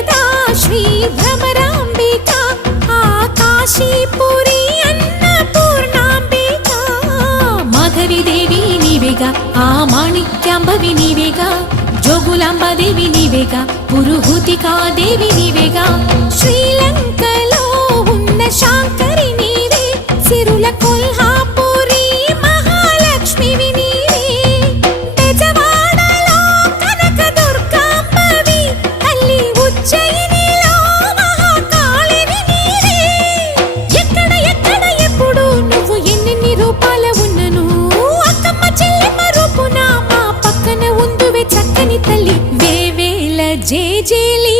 కదా శ్రీ భ్రమరాంబిక ఆ కాశీపురి అన్నపూర్ణాంబిక మాధవి దేవి నీవేగా ఆ మాణిక్యాంబవి నీవేగా జోగులాంబాదేవి నీవేగా పురుహూతికా దేవి నీవేగా శ్రీలంకలో ఉన్న శాంకరి నీవే సిరుల కొల్హాపురి మహాలక్ష్మివి నీవే బెజవాడలో కనక దుర్గాంబవి తల్లి ఉజ్జయినిలో మహాకాళివి నీవే ఎక్కడ ఎక్కడ ఎప్పుడు నువ్వు ఎన్నెన్ని రూపాల ఉన్నను అక్కమ్మ చెల్లెమ్మ రూపున మా పక్కన ఉందువే చక్కని తల్లి వేవేల జేజేలి